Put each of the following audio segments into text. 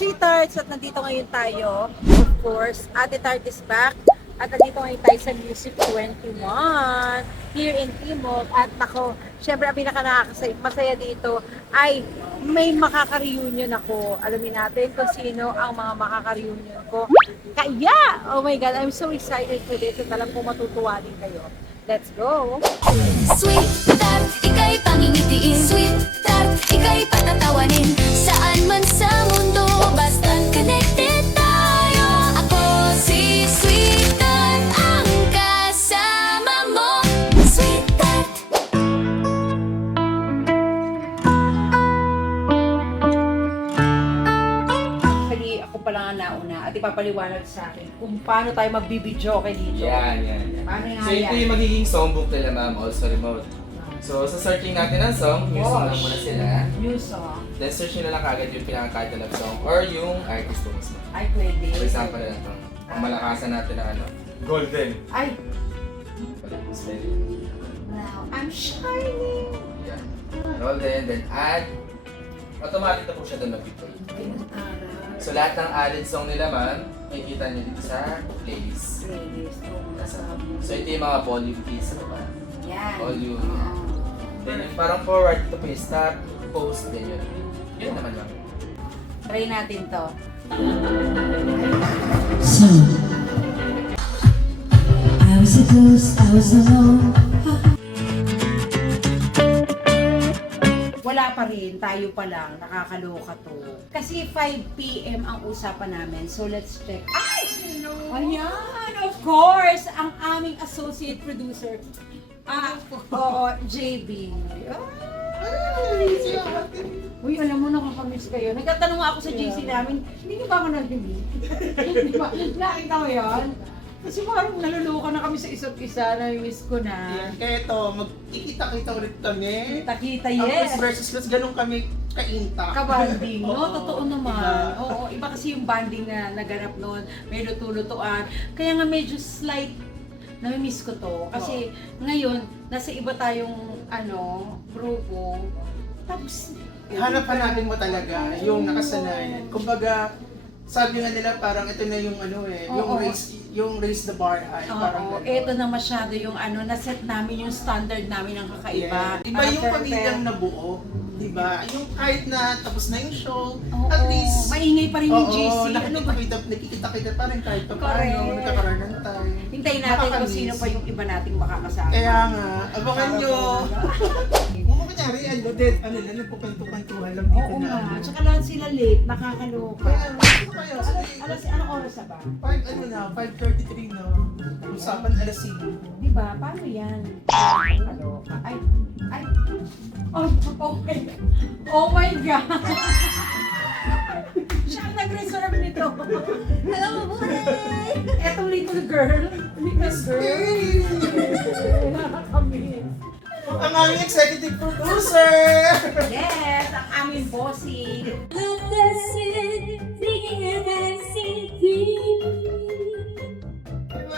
sweethearts! At nandito ngayon tayo. Of course, Ate Tart is back. At nandito ngayon tayo sa Music 21 here in Timog. At ako, syempre ang pinaka-masaya dito ay may makaka-reunion ako. Alamin natin kung sino ang mga makaka-reunion ko. Kaya, oh my God, I'm so excited for this. At alam ko matutuwa din kayo. Let's go! Sweet Tart, ika'y pangingitiin. Sweet Tart, ika'y patatawanin. Saan man sa mundo, basta't connected tayo. Ako si Sweet Tart, ang kasama mo. Sweet Tart. Actually, ako pala nga nauna at ipapaliwanag sa akin kung paano tayo magbibidyo kay dito. Yan. Paano nga So ito yan? yung magiging songbook nila ma'am, also remote. So sa searching natin ng song, new song lang muna sila. New song. Then search nyo na lang kagad yung pinaka-title of song or yung artist po mismo. Ay, pwede. For example na lang itong pamalakasan natin ng ano, Golden. Ay, Steady. now I'm shining. Yan. Golden, then add. Automatic na po siya doon mag-play. So lahat ng added song nila ma'am, makikita nyo dito sa playlist. Playlist. So ito yung mga volume keys sa baba. Yan. Volume. Then yung parang forward, ito po yung stop, post, then yun. Yun naman lang. Try natin to. So, I was a ghost, I was alone. Wala pa rin, tayo pa lang, nakakaloka to. Kasi 5 p.m. ang usapan namin, so let's check. Ay! Ayan, of course, ang aming associate producer. Oo, JB. Uy, alam mo, nakakamiss kayo. Nagtatanong nga ako sa GC namin, hindi niyo ba ako nag-meet? Di ba? Nakita mo yan? Kasi parang naluluka na kami sa isa't isa, na-miss ko na. Kaya ito, magkikita-kita ulit kami. Kita-kita, Ang yes. Chris versus Chris, ganun kami kainta. Kabanding, no? Oo, Totoo naman. diba? Oo, iba kasi yung banding na naganap noon. May luto-lutuan. Kaya nga medyo slight nami-miss ko to. Kasi ngayon, nasa iba tayong grupo. Tapos, Hanap-hanapin mo talaga yung nakasanayan. Kumbaga, sabi nga nila parang ito na yung Oo. yung raise the bar high. Parang oo, ganun. eto na masyado yung na-set namin yung standard namin ng kakaiba. Yeah. Iba yung pamilyang nabuo. Diba? Yung kahit na tapos na yung show, Oo, at least, maingay pa rin yung GC. oo, Ano ba? nakikita-kita pa rin kahit pa Correct. paano, nagkakaroon ng time. Hintayin natin kung Nakakamiss. sino pa yung iba nating makakasama. Kaya nga, abangan nyo. Kung kunyari, nagpupantuhan lang dito Oo na. nga. Tsaka lahat sila late, nakakaloka. Kaya, ano kayo? Anong oras na ba? 5:33 na. Usapan alas 5. Diba? Paano yan? Nakakaloka. Ay! Oh my God! Oh my God! Siya ang nag-reserve nito. Hello, boy! Etong little girl. Little girl. Nakakamiss. Ang aming executive producer! Yes! Ang aming bossing.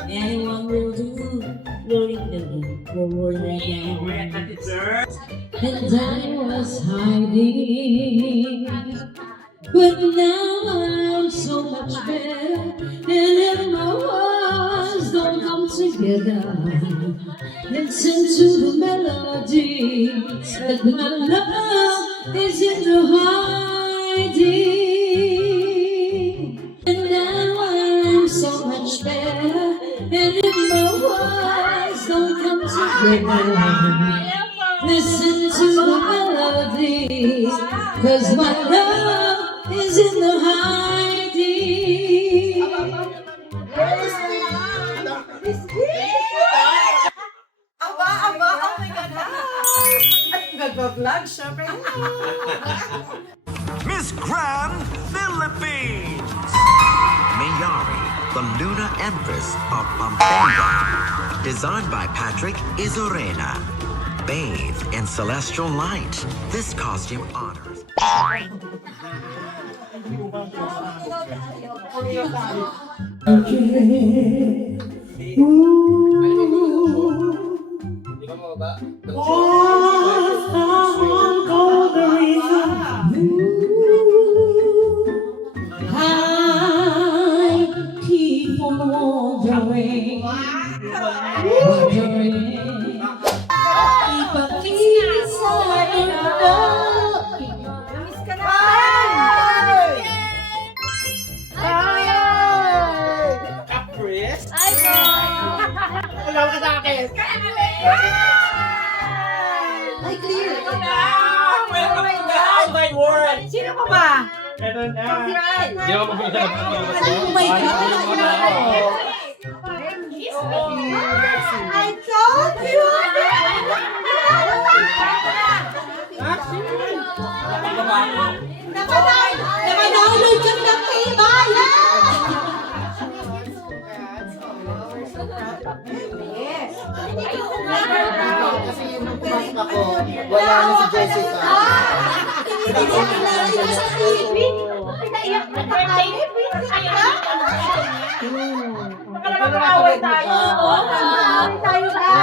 Anyone will do, rolling the roll again. And I was hiding, but now I'm so much better. And if my words don't come together, listen to the melody that my love is in the hiding. And now I'm so much better. And if my words don't come together, listen to the melody, 'cause my love is in the hiding. Aba! Oh my God! At nag-vlog siya. Miss Grand Philippines! Mayari, the lunar empress of Pampanga. Designed by Patrick Izorena. Bathed in celestial light, this costume honors. Oh my God! I told you! Nakanood ka ng K-Bayan! Kasi nung pumasok ako, wala na si Jessica. Hindi niya kilala sa TV. Nakakaway tayo. Tayo ba?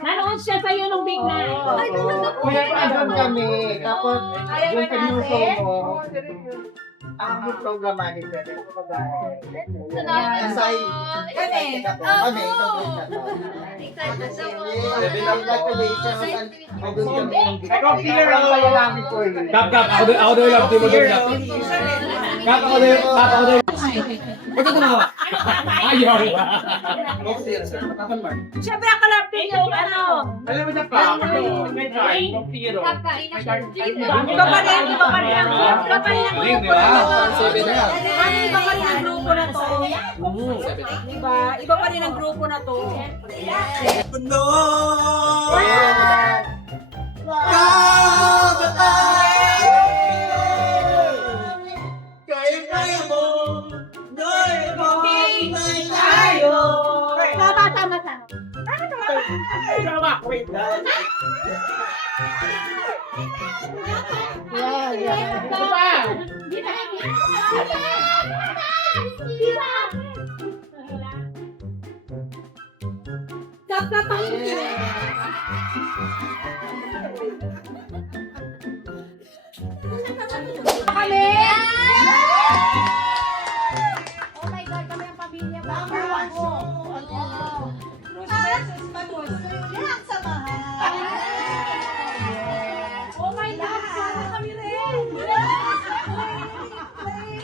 Nanood siya sa'yo nung big na. Kaya doon kami. Tapos, doon sa Nuso ko, ang programa ni Pwede. Asay, kami, kami, congratulations. Doon kami. Ikaw, Peter, ang kaya namin ko eh. Kap, ako daw yung team mo doon. Kap, ako daw. Ba't ito nawa? Ayaw. Siyempre, ako lang yung ano. Alam mo na pa, may time, no Piro. Iba pa rin. Iba pa rin ang grupo na to. Seven na yan. Iba pa rin ang grupo na to. Diba? Iba pa rin ang grupo na to. Tama. Kami! Oh my God, kami ang pamilya. Number one po. Oh my God, sana kami rin.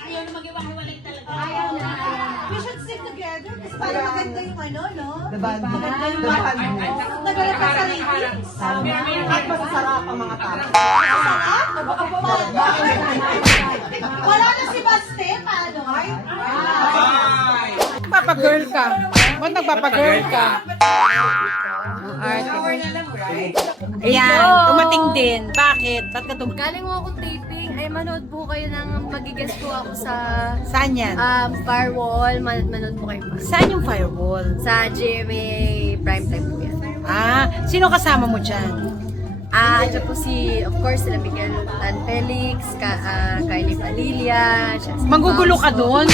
Ayaw na mag-iwalay talaga. Ayaw na. We should stick together kasi para maganda yung ano, no? Maganda yung Nagalat ka sa ratings. at masasarap ang mga tao. Wala na si Baste, paano? Nagpapagirl ka. Ba't nagpapagirl ka? Ayan, dumating din. Bakit? Ba't ka dumating? Galing mo akong taping, ay manood po kayo ng magigest po ako sa Saan yan? Firewall. Manood po kayo pa. Saan yung firewall? Sa GMA Primetime po yan. Sino kasama mo dyan? Ito po of course, sila Miguel Tan Felix, Kylie Padilla, Manggugulo ka doon?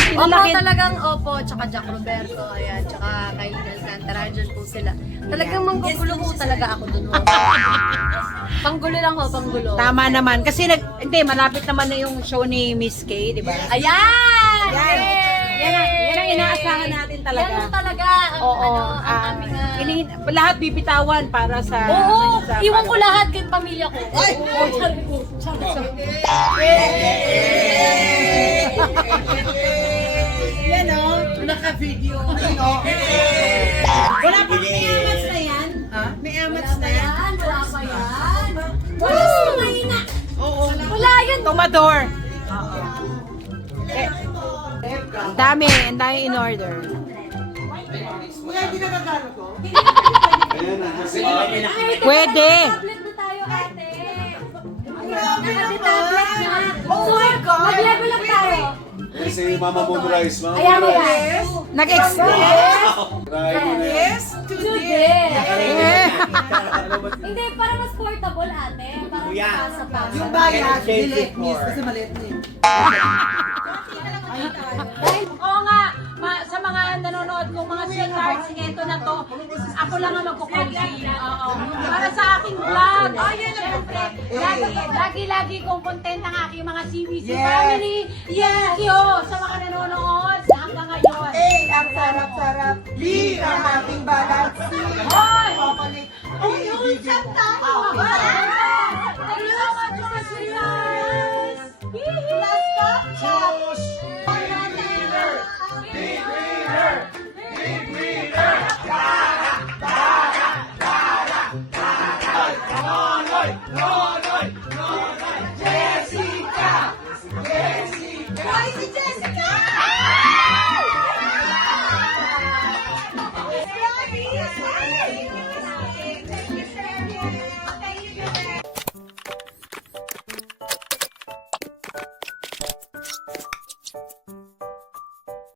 Opo, tsaka Jack Roberto, ayan, tsaka Kylie Alcantara, dyan po sila. Talagang manggugulo po talaga ako doon. Panggulo lang ho, panggulo. Tama naman. Kasi hindi, malapit naman na yung show ni Miss K, di ba? Ayan! Yan ang inaasahan natin talaga. Yan ang talaga ang aming... lahat bibitawan para sa... Oo! sa Iwan ko lahat kay pamilya ko. Ay! Yan o, naka-video. Wala pa, may amats na yan? Ha? May amats na yan? Wala pa yan. Wala na. Oo. Wala yan. Tomador. Ang dami in order. Pwede. Tablet na tayo, ate. Naka-tablet na. Oh my God! Mag-level lang tayo. Kasi Mama Moonrise, Mama Ayan mo yan. Nag-express. Yes, today. Hindi, para mas portable, ate. Para pasa-pasa. Yung bayad, delete miss kasi maliit na yun. Oo nga, sa mga nanonood kong mga sweethearts, eto na to, ako lang ang magkukulit. Oo. Para sa aking vlog. Siyempre, lagi kong content ang aking mga CBC family. Thank you sa mga nanonood hanggang ngayon. Ang sarap-sarap. Ang ating balat. Hoy!